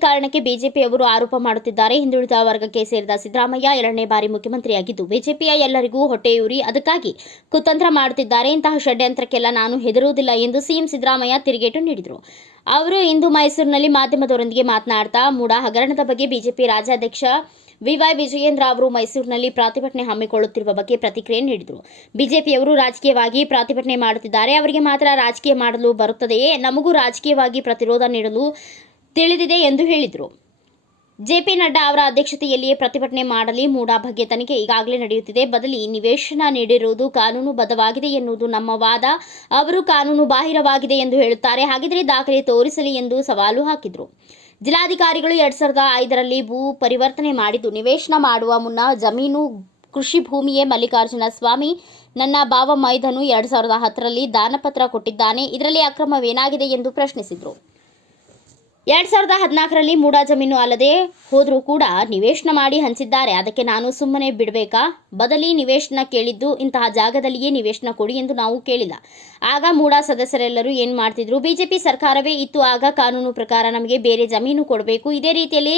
ಕಾರಣಕ್ಕೆ ಬಿಜೆಪಿಯವರು ಆರೋಪ ಮಾಡುತ್ತಿದ್ದಾರೆ. ಹಿಂದುಳಿದ ವರ್ಗಕ್ಕೆ ಸೇರಿದ ಸಿದ್ದರಾಮಯ್ಯ ಎರಡನೇ ಬಾರಿ ಮುಖ್ಯಮಂತ್ರಿಯಾಗಿದ್ದು, ಬಿಜೆಪಿಯ ಎಲ್ಲರಿಗೂ ಹೊಟ್ಟೆಯೂರಿ ಅದಕ್ಕಾಗಿ ಕುತಂತ್ರ ಮಾಡುತ್ತಿದ್ದಾರೆ. ಇಂತಹ ಷಡ್ಯಂತ್ರಕ್ಕೆಲ್ಲ ನಾನು ಹೆದರುವುದಿಲ್ಲ ಎಂದು ಸಿಎಂ ಸಿದ್ದರಾಮಯ್ಯ ತಿರುಗೇಟು ನೀಡಿದರು. ಅವರು ಇಂದು ಮೈಸೂರಿನಲ್ಲಿ ಮಾಧ್ಯಮದವರೊಂದಿಗೆ ಮಾತನಾಡ್ತಾ, ಮೂಡ ಹಗರಣದ ಬಗ್ಗೆ ಬಿಜೆಪಿ ರಾಜ್ಯಾಧ್ಯಕ್ಷ ವಿವೈ ವಿಜಯೇಂದ್ರ ಅವರು ಮೈಸೂರಿನಲ್ಲಿ ಪ್ರತಿಭಟನೆ ಹಮ್ಮಿಕೊಳ್ಳುತ್ತಿರುವ ಬಗ್ಗೆ ಪ್ರತಿಕ್ರಿಯೆ ನೀಡಿದರು. ಬಿಜೆಪಿಯವರು ರಾಜಕೀಯವಾಗಿ ಪ್ರತಿಭಟನೆ ಮಾಡುತ್ತಿದ್ದಾರೆ. ಅವರಿಗೆ ಮಾತ್ರ ರಾಜಕೀಯ ಮಾಡಲು ಬರುತ್ತದೆಯೇ? ನಮಗೂ ರಾಜಕೀಯವಾಗಿ ಪ್ರತಿರೋಧ ನೀಡಲು ತಿಳಿದಿದೆ ಎಂದು ಹೇಳಿದರು. ಜೆಪಿ ನಡ್ಡಾ ಅವರ ಅಧ್ಯಕ್ಷತೆಯಲ್ಲಿಯೇ ಪ್ರತಿಭಟನೆ ಮಾಡಲಿ ಮೂಡಾ ಬಗ್ಗೆ ತನಿಖೆ ಈಗಾಗಲೇ ನಡೆಯುತ್ತಿದೆ. ಬದಲಿ ನಿವೇಶನ ನೀಡಿರುವುದು ಕಾನೂನುಬದ್ಧವಾಗಿದೆ ಎನ್ನುವುದು ನಮ್ಮ ವಾದ. ಅವರು ಕಾನೂನು ಬಾಹಿರವಾಗಿದೆ ಎಂದು ಹೇಳುತ್ತಾರೆ. ಹಾಗಿದ್ರೆ ದಾಖಲೆ ತೋರಿಸಲಿ ಎಂದು ಸವಾಲು ಹಾಕಿದರು. ಜಿಲ್ಲಾಧಿಕಾರಿಗಳು ಎರಡ್ ಸಾವಿರದ ಐದರಲ್ಲಿ ಭೂ ಪರಿವರ್ತನೆ ಮಾಡಿದ್ದು, ನಿವೇಶನ ಮಾಡುವ ಮುನ್ನ ಜಮೀನು, ಕೃಷಿ ಭೂಮಿಯೇ ಮಲ್ಲಿಕಾರ್ಜುನ ಸ್ವಾಮಿ, ನನ್ನ ಬಾವ ಮೈದನು ಎರಡ್ ಸಾವಿರದ ಹತ್ತರಲ್ಲಿ ದಾನಪತ್ರ ಕೊಟ್ಟಿದ್ದಾನೆ. ಇದರಲ್ಲಿ ಅಕ್ರಮವೇನಾಗಿದೆ ಎಂದು ಪ್ರಶ್ನಿಸಿದರು. ಎರಡ್ ಸಾವಿರದ ಹದಿನಾಲ್ಕರಲ್ಲಿ ಮೂಡ ಜಮೀನು ಅಲ್ಲದೆ ಹೋದರೂ ಕೂಡ ನಿವೇಶನ ಮಾಡಿ ಹಂಚಿದ್ದಾರೆ. ಅದಕ್ಕೆ ನಾನು ಸುಮ್ಮನೆ ಬಿಡಬೇಕಾ? ಬದಲಿ ನಿವೇಶನ ಕೇಳಿದ್ದು ಇಂತಹ ಜಾಗದಲ್ಲಿಯೇ ನಿವೇಶನ ಕೊಡಿ ಎಂದು ನಾವು ಕೇಳಿಲ್ಲ. ಆಗ ಮೂಡ ಸದಸ್ಯರೆಲ್ಲರೂ ಏನು ಮಾಡ್ತಿದ್ರು? ಬಿಜೆಪಿ ಸರ್ಕಾರವೇ ಇತ್ತು. ಆಗ ಕಾನೂನು ಪ್ರಕಾರ ನಮಗೆ ಬೇರೆ ಜಮೀನು ಕೊಡಬೇಕು. ಇದೇ ರೀತಿಯಲ್ಲಿ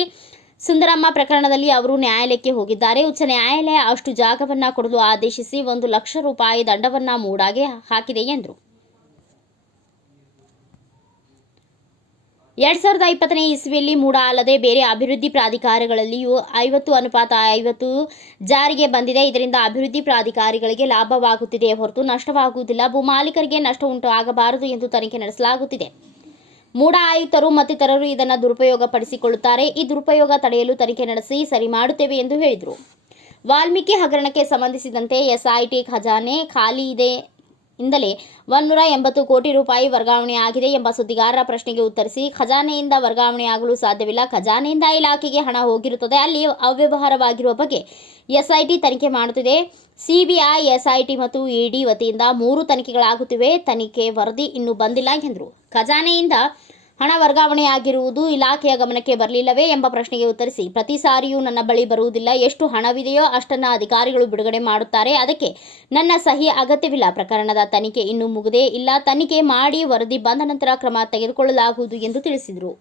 ಸುಂದರಮ್ಮ ಪ್ರಕರಣದಲ್ಲಿ ಅವರು ನ್ಯಾಯಾಲಯಕ್ಕೆ ಹೋಗಿದ್ದಾರೆ. ಉಚ್ಚ ನ್ಯಾಯಾಲಯ ಅಷ್ಟು ಜಾಗವನ್ನು ಕೊಡಲು ಆದೇಶಿಸಿ ಒಂದು ಲಕ್ಷ ರೂಪಾಯಿ ದಂಡವನ್ನು ಮೂಡಾಗೆ ಹಾಕಿದೆ ಎಂದರು. ಎರಡ್ ಸಾವಿರದ ಇಪ್ಪತ್ತನೇ ಇಸ್ವಿಯಲ್ಲಿ ಮೂಡ ಅಲ್ಲದೆ ಬೇರೆ ಅಭಿವೃದ್ಧಿ ಪ್ರಾಧಿಕಾರಗಳಲ್ಲಿಯೂ ಐವತ್ತು ಅನುಪಾತ ಐವತ್ತು ಜಾರಿಗೆ ಬಂದಿದೆ. ಇದರಿಂದ ಅಭಿವೃದ್ಧಿ ಪ್ರಾಧಿಕಾರಿಗಳಿಗೆ ಲಾಭವಾಗುತ್ತಿದೆ ಹೊರತು ನಷ್ಟವಾಗುವುದಿಲ್ಲ. ಭೂಮಾಲೀಕರಿಗೆ ನಷ್ಟ ಉಂಟು ಆಗಬಾರದು ಎಂದು ತನಿಖೆ ನಡೆಸಲಾಗುತ್ತಿದೆ. ಮೂಡ ಆಯುಕ್ತರು ಮತ್ತಿತರರು ಇದನ್ನು ದುರುಪಯೋಗ ಪಡಿಸಿಕೊಳ್ಳುತ್ತಾರೆ ಈ ದುರುಪಯೋಗ ತಡೆಯಲು ತನಿಖೆ ನಡೆಸಿ ಸರಿ ಮಾಡುತ್ತೇವೆ ಎಂದು ಹೇಳಿದರು. ವಾಲ್ಮೀಕಿ ಹಗರಣಕ್ಕೆ ಸಂಬಂಧಿಸಿದಂತೆ ಎಸ್ಐಟಿ ಖಜಾನೆ ಖಾಲಿ ಇದೆ. ಇಂದಲೇ ಒಂದೂರ ಎಂಬತ್ತು ಕೋಟಿ ರೂಪಾಯಿ ವರ್ಗಾವಣೆ ಆಗಿದೆ ಎಂಬ ಸುದ್ದಿಗಾರರ ಪ್ರಶ್ನೆಗೆ ಉತ್ತರಿಸಿ, ಖಜಾನೆಯಿಂದ ವರ್ಗಾವಣೆಯಾಗಲು ಸಾಧ್ಯವಿಲ್ಲ, ಖಜಾನೆಯಿಂದ ಇಲಾಖೆಗೆ ಹಣ ಹೋಗಿರುತ್ತದೆ, ಅಲ್ಲಿ ಅವ್ಯವಹಾರವಾಗಿರುವ ಬಗ್ಗೆ ಎಸ್ಐಟಿ ತನಿಖೆ ಮಾಡುತ್ತಿದೆ. ಸಿಬಿಐ, ಎಸ್ಐಟಿ ಮತ್ತು ಇಡಿ ವತಿಯಿಂದ ಮೂರು ತನಿಖೆಗಳಾಗುತ್ತಿವೆ, ತನಿಖೆ ವರದಿ ಇನ್ನೂ ಬಂದಿಲ್ಲ ಎಂದರು. ಖಜಾನೆಯಿಂದ ಹಣ ವರ್ಗಾವಣೆಯಾಗಿರುವುದು ಇಲಾಖೆಯ ಗಮನಕ್ಕೆ ಬರಲಿಲ್ಲವೇ ಎಂಬ ಪ್ರಶ್ನೆಗೆ ಉತ್ತರಿಸಿ, ಪ್ರತಿ ಸಾರಿಯೂ ನನ್ನ ಬಳಿ ಬರುವುದಿಲ್ಲ. ಎಷ್ಟು ಹಣವಿದೆಯೋ ಅಷ್ಟನ್ನ ಅಧಿಕಾರಿಗಳು ಬಿಡುಗಡೆ ಮಾಡುತ್ತಾರೆ. ಅದಕ್ಕೆ ನನ್ನ ಸಹಿ ಅಗತ್ಯವಿಲ್ಲ. ಪ್ರಕರಣದ ತನಿಖೆ ಇನ್ನೂ ಮುಗಿದೇ ಇಲ್ಲ. ತನಿಖೆ ಮಾಡಿ ವರದಿ ಬಂದ ನಂತರ ಕ್ರಮ ತೆಗೆದುಕೊಳ್ಳಲಾಗುವುದು ಎಂದು ತಿಳಿಸಿದರು.